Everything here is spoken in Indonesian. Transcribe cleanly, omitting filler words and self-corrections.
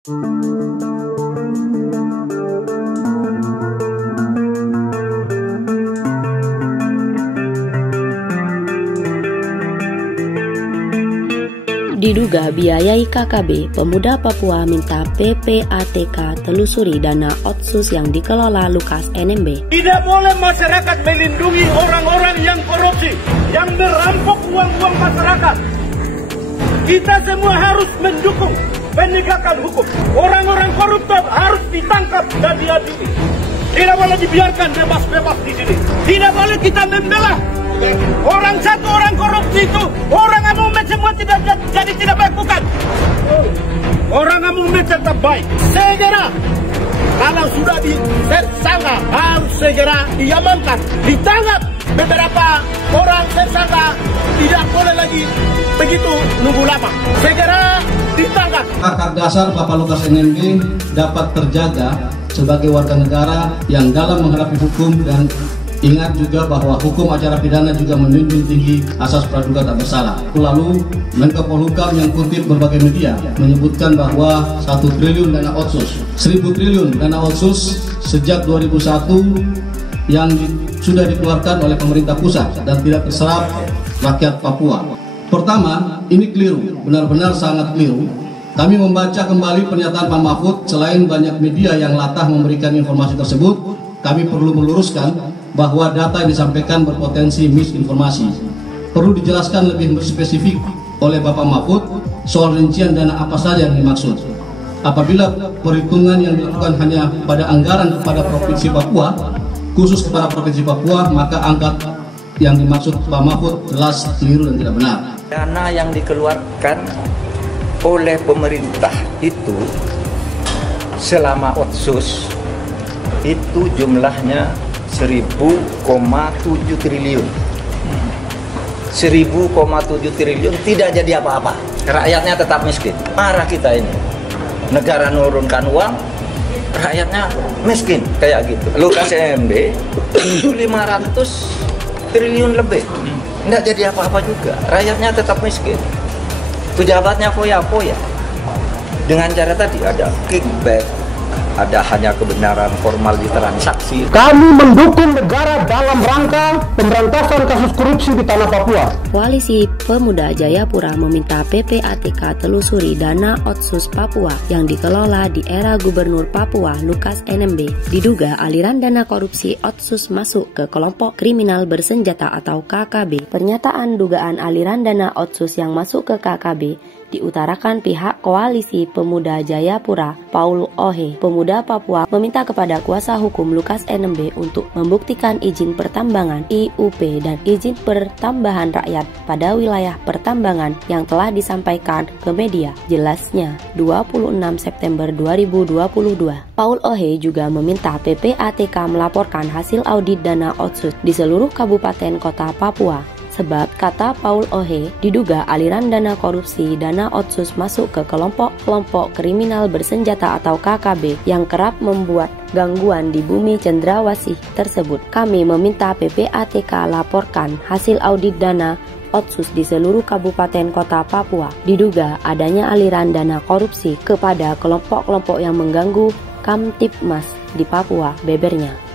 Diduga biayai KKB, pemuda Papua minta PPATK telusuri dana Otsus yang dikelola Lukas NMB. Tidak boleh masyarakat melindungi orang-orang yang korupsi, yang merampok uang-uang masyarakat. Kita semua harus mendukung penegakan hukum. Orang-orang koruptor harus ditangkap dan diadili. Tidak boleh dibiarkan bebas-bebas di sini. Tidak boleh kita membela. Orang satu orang korupsi itu, orang Amumet semua jadi tidak baik, bukan? Orang Amumet tetap baik. Segera, kalau sudah tersangka harus segera diamankan, ditangkap. Beberapa orang tersangka tidak boleh lagi begitu nunggu lama. Segera ditangkap. Hak dasar Bapak Lukas NMB dapat terjaga sebagai warga negara yang dalam menghadapi hukum, dan ingat juga bahwa hukum acara pidana juga menjunjung tinggi asas praduga tak bersalah. Lalu Menko Polhukam yang kutip berbagai media menyebutkan bahwa 1 triliun dana Otsus, 1000 triliun dana Otsus sejak 2001 yang sudah dikeluarkan oleh pemerintah pusat dan tidak terserap rakyat Papua. Pertama, ini keliru, benar-benar sangat keliru. Kami membaca kembali pernyataan Pak Mahfud. Selain banyak media yang latah memberikan informasi tersebut, kami perlu meluruskan bahwa data yang disampaikan berpotensi misinformasi. Perlu dijelaskan lebih spesifik oleh Bapak Mahfud soal rincian dana apa saja yang dimaksud. Apabila perhitungan yang dilakukan hanya pada anggaran kepada Provinsi Papua, khusus kepada Provinsi Papua, maka angka yang dimaksud Pak Mahfud jelas keliru dan tidak benar. Dana yang dikeluarkan oleh pemerintah itu selama Otsus itu jumlahnya 1000,7 triliun. 1000,7 triliun tidak jadi apa-apa. Rakyatnya tetap miskin. Marah kita ini. Negara menurunkan uang, rakyatnya miskin kayak gitu. Lukas NMB itu 500 triliun lebih. Tidak jadi apa-apa juga. Rakyatnya tetap miskin. Pejabatnya foya-foya. Dengan cara tadi ada kickback, ada hanya kebenaran formal di transaksi. Kami mendukung negara dalam rangka pemberantasan kasus korupsi di tanah Papua. Koalisi Pemuda Jayapura meminta PPATK telusuri dana Otsus Papua yang dikelola di era Gubernur Papua Lukas NMB. Diduga aliran dana korupsi Otsus masuk ke kelompok kriminal bersenjata atau KKB. Pernyataan dugaan aliran dana Otsus yang masuk ke KKB diutarakan pihak Koalisi Pemuda Jayapura, Paul Ohe. Pemuda Papua meminta kepada kuasa hukum Lukas NMB untuk membuktikan izin pertambangan IUP dan izin pertambahan rakyat pada wilayah pertambangan yang telah disampaikan ke media. Jelasnya 26 September 2022. Paul Ohe juga meminta PPATK melaporkan hasil audit dana Otsus di seluruh kabupaten kota Papua. Sebab, kata Paul Ohe, diduga aliran dana korupsi dana Otsus masuk ke kelompok-kelompok kriminal bersenjata atau KKB yang kerap membuat gangguan di bumi cendrawasih tersebut. Kami meminta PPATK laporkan hasil audit dana Otsus di seluruh kabupaten kota Papua. Diduga adanya aliran dana korupsi kepada kelompok-kelompok yang mengganggu Kamtipmas di Papua, bebernya.